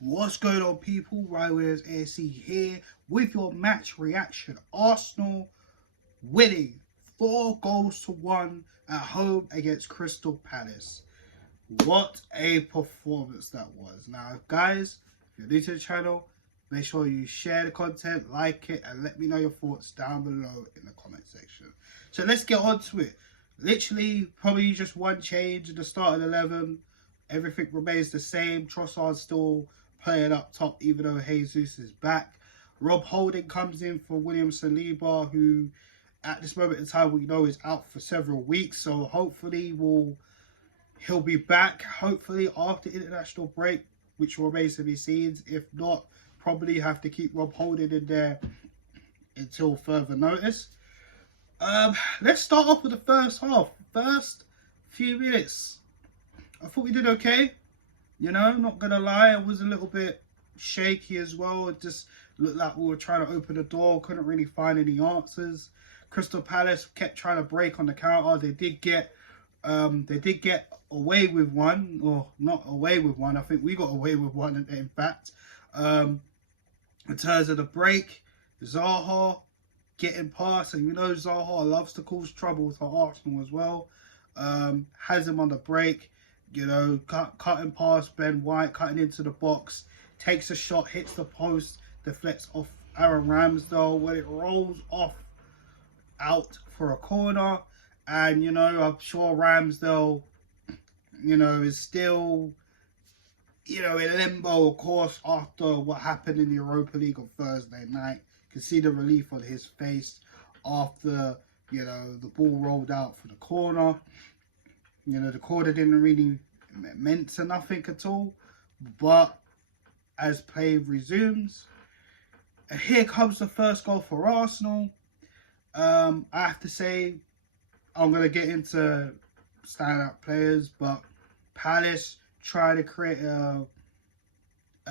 What's going on, people? Ryware's AC here with your match reaction. Arsenal winning 4-1 at home against Crystal Palace. What a performance that was. Now, guys, if you're new to the channel, make sure you share the content, like it, and let me know your thoughts down below in the comment section. So let's get on to it. Literally, probably just one change in the starting 11. Everything remains the same. Trossard's still playing up top, even though Jesus is back. Rob Holding comes in for William Saliba, who at this moment in time we know is out for several weeks. So hopefully he'll be back. Hopefully after international break, which remains to be seen. If not, probably have to keep Rob Holding in there until further notice. Let's start off with the first half. First few minutes, I thought we did okay. You know, not gonna lie, I was a little bit shaky as well. It just looked like we were trying to open the door, couldn't really find any answers. Crystal Palace kept trying to break on the counter. They did get away with one, or not away with one. I think we got away with one. In fact, in terms of the break, Zaha getting past, and you know Zaha loves to cause trouble for Arsenal as well. Has him on the break. You know, cutting past Ben White, cutting into the box, takes a shot, hits the post, deflects off Aaron Ramsdale when it rolls off out for a corner. And, you know, I'm sure Ramsdale, you know, is still, you know, in limbo, of course, after what happened in the Europa League on Thursday night. You can see the relief on his face after, you know, the ball rolled out for the corner. You know, the corner didn't really meant to nothing at all. But as play resumes, and here comes the first goal for Arsenal. I have to say, I'm going to get into standout players, but Palace try to create a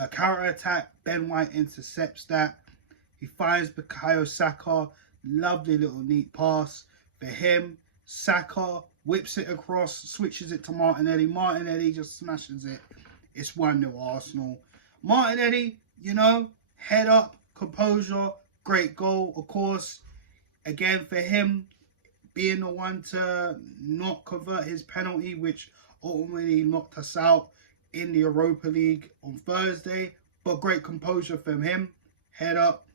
counter-attack. Ben White intercepts that. He finds Bukayo Saka. Lovely little neat pass for him. Saka whips it across, switches it to Martinelli. Martinelli just smashes it. It's 1-0 Arsenal. Martinelli, you know, head up, composure, great goal. Of course, again, for him, being the one to not convert his penalty, which ultimately knocked us out in the Europa League on Thursday. But great composure from him. Head up.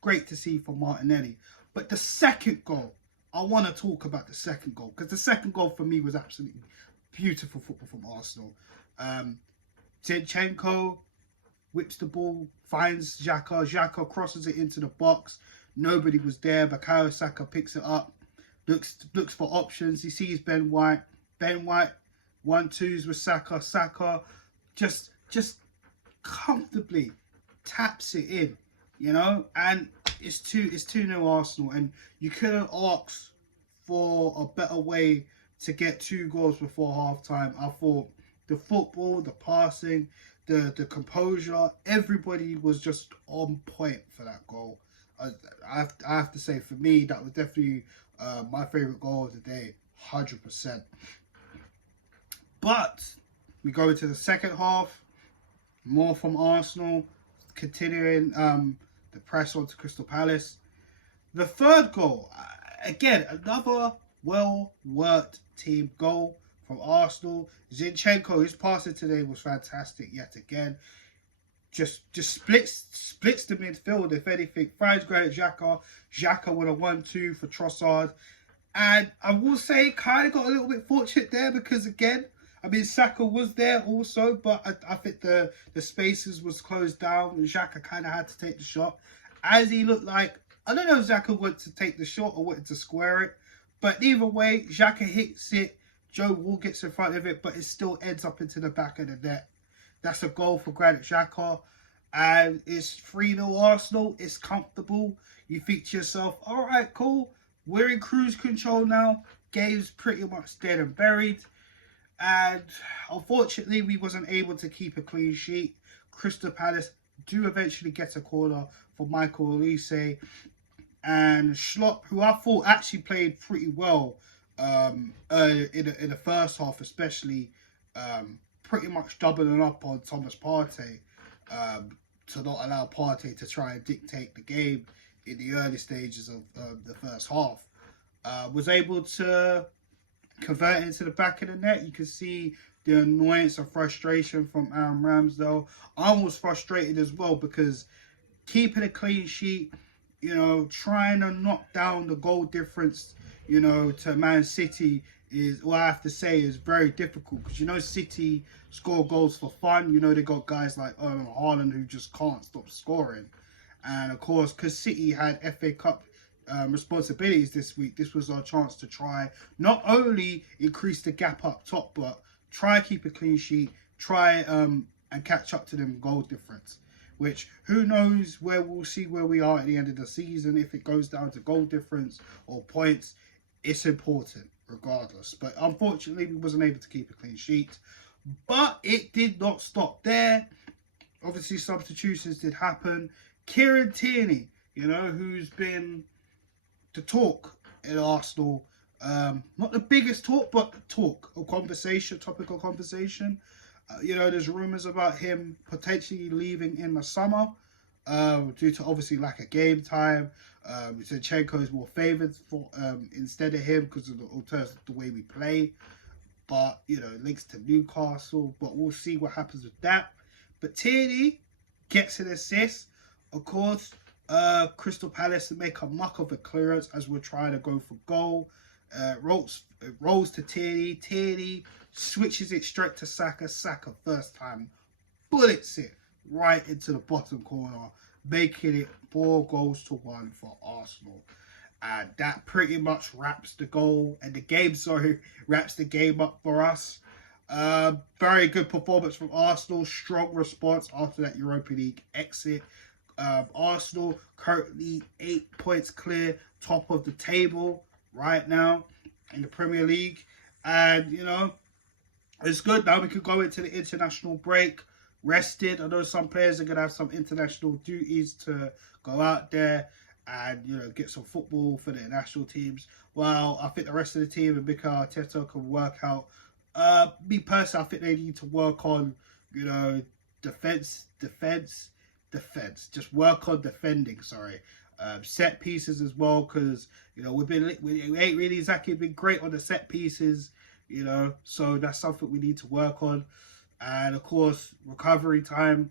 Great to see from Martinelli. But the second goal, I want to talk about the second goal, because the second goal for me was absolutely beautiful football from Arsenal. Zinchenko whips the ball, finds Xhaka. Xhaka crosses it into the box. Nobody was there. Bukayo Saka picks it up, looks for options. He sees Ben White. Ben White 1-2s with Saka. Saka just comfortably taps it in, you know, and it's 2-0 Arsenal, and you couldn't ask for a better way to get 2 goals before half-time. I thought the football, the passing, the composure, everybody was just on point for that goal. I have to say, for me, that was definitely my favourite goal of the day, 100%. But we go into the second half, more from Arsenal, continuing the press onto Crystal Palace. The third goal, again, another well-worked team goal from Arsenal. Zinchenko, his passing today was fantastic yet again. Just splits the midfield, if anything. Finds Granit Xhaka. Xhaka with a 1-2 for Trossard. And I will say, kind of got a little bit fortunate there, because again, I mean, Saka was there also, but I think the spaces was closed down, and Xhaka kind of had to take the shot. As he looked like, I don't know if Xhaka wanted to take the shot or wanted to square it, but either way, Xhaka hits it, Joe Wall gets in front of it, but it still ends up into the back of the net. That's a goal for Granit Xhaka, and it's 3-0 Arsenal. It's comfortable. You think to yourself, all right, cool, we're in cruise control now. Game's pretty much dead and buried. And unfortunately, we wasn't able to keep a clean sheet. Crystal Palace do eventually get a corner for Michael Olise. And Schlopp, who I thought actually played pretty well in the first half, especially, pretty much doubling up on Thomas Partey. to not allow Partey to try and dictate the game in the early stages of the first half. Was able to convert it into the back of the net. You can see the annoyance and frustration from Aaron Ramsdale. I was frustrated as well because keeping a clean sheet, you know, trying to knock down the goal difference, you know, to Man City is, what I have to say, is very difficult because, you know, City score goals for fun. You know, they got guys like Haaland who just can't stop scoring. And of course, because City had FA Cup responsibilities this week, this was our chance to try not only increase the gap up top, but try keep a clean sheet, try and catch up to them goal difference. Which, who knows, where we'll see where we are at the end of the season. If it goes down to goal difference or points, it's important regardless. But unfortunately, we wasn't able to keep a clean sheet. But it did not stop there. Obviously, substitutions did happen. Kieran Tierney, you know, who's been the talk in Arsenal. Not the biggest talk, but talk, a conversation, topical conversation. You know, there's rumours about him potentially leaving in the summer due to obviously lack of game time. Zinchenko is more favoured for instead of him because of the alternative, the way we play. But, you know, links to Newcastle. But we'll see what happens with that. But Tierney gets an assist. Of course, Crystal Palace make a muck of a clearance as we're trying to go for goal. Rolls to Tierney. Tierney switches it straight to Saka. Saka, first time, bullets it right into the bottom corner, making it 4-1 for Arsenal. And that pretty much wraps the game up for us. Very good performance from Arsenal. Strong response after that Europa League exit. Arsenal currently 8 points clear, top of the table right now in the Premier League. And, you know, it's good. Now we can go into the international break rested. I know some players are going to have some international duties to go out there and, you know, get some football for their national teams. Well, I think the rest of the team and Mikel Arteta can work out. Me personally, I think they need to work on, you know, defense. Just work on defending, sorry. Set pieces as well, because, you know, we ain't really exactly been great on the set pieces, you know, so that's something we need to work on. And of course, recovery time,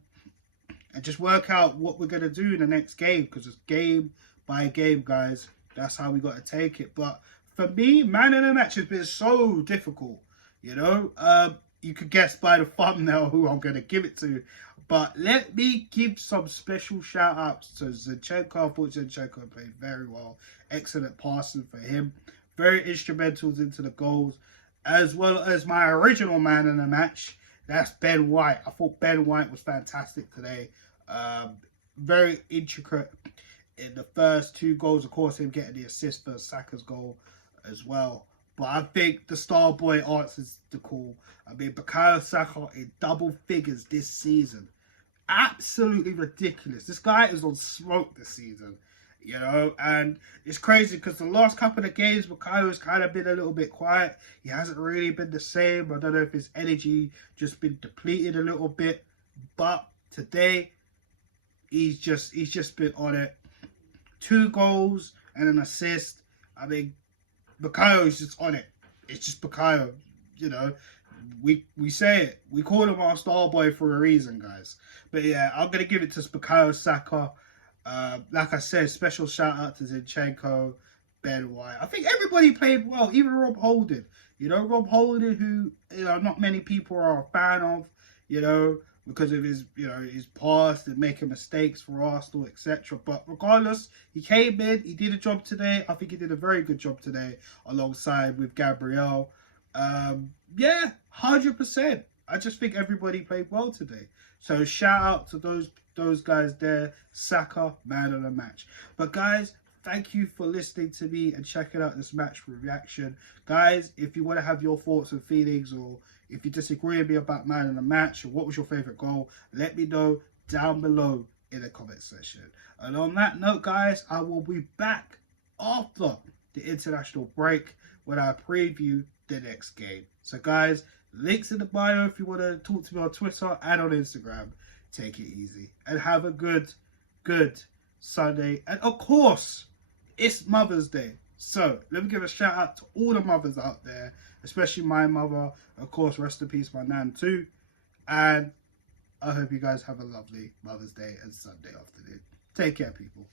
and just work out what we're going to do in the next game, because it's game by game, guys. That's how we got to take it. But for me, man of the match has been so difficult, you know. You could guess by the thumbnail who I'm going to give it to. But let me give some special shout-outs to Zinchenko. I thought Zinchenko played very well. Excellent passing for him. Very instrumental into the goals. As well as my original man in the match. That's Ben White. I thought Ben White was fantastic today. Very intricate in the first 2 goals. Of course, him getting the assist for Saka's goal as well. But I think the Starboy answers the call. I mean, Bukayo Saka in double figures this season. Absolutely ridiculous. This guy is on smoke this season, you know. And it's crazy because the last couple of games, Bukayo's kind of been a little bit quiet. He hasn't really been the same. I don't know if his energy just been depleted a little bit. But today, he's just been on it. 2 goals and an assist. I mean, Bukayo is just on it. It's just Bukayo, you know. We say it. We call him our star boy for a reason, guys. But yeah, I'm going to give it to Bukayo Saka. Like I said, special shout out to Zinchenko, Ben White. I think everybody played well, even Rob Holding. You know, Rob Holding, who, you know, not many people are a fan of, you know, because of his, you know, his past and making mistakes for Arsenal, etc. But regardless, he came in, he did a job today. I think he did a very good job today alongside with Gabriel. Yeah, 100%. I just think everybody played well today. So shout out to those guys there. Saka, man of the match. But guys, thank you for listening to me and checking out this match reaction. Guys, if you want to have your thoughts and feelings, or if you disagree with me about man of the match, or what was your favourite goal, let me know down below in the comment section. And on that note, guys, I will be back after the international break when I preview the next game. So guys, links in the bio if you want to talk to me on Twitter and on Instagram. take it easy and have a good Sunday. And of course, it's Mother's Day. So let me give a shout out to all the mothers out there, especially my mother. Of course, rest in peace, my nan too. And I hope you guys have a lovely Mother's Day and Sunday afternoon. Take care, people.